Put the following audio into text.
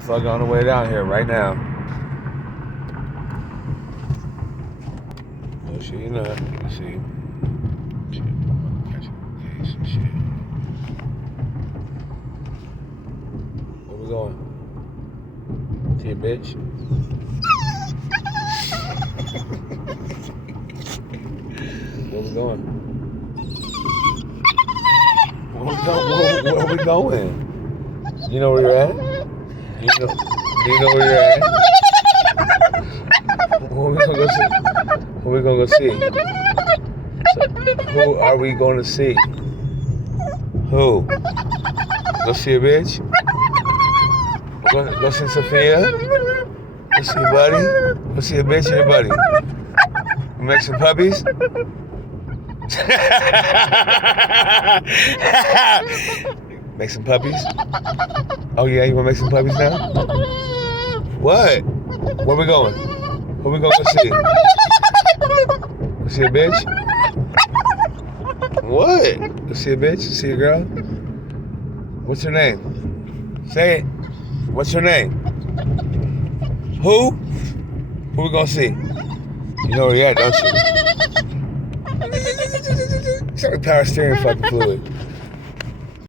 Fuck on the way down here right now. No shit, you know. You see. Shit, catch a case and shit. Where we going? See a bitch? Where we going? Where are we going? You know where you're at? Do you know where you're at? What are we gonna go see? What are we gonna go see? So, who are we gonna see? Who? Go see a bitch? Go see Sophia? Go see your buddy? Go see a bitch and your buddy? Make some puppies? Make some puppies? Oh yeah, you wanna make some puppies now? What? Where we going? Where we gonna go see? Go see a bitch? What? Go see a bitch? See a girl? What's her name? Say it. What's her name? Who? Who we gonna see? You know where you're at, don't you? It's like power steering fucking fluid.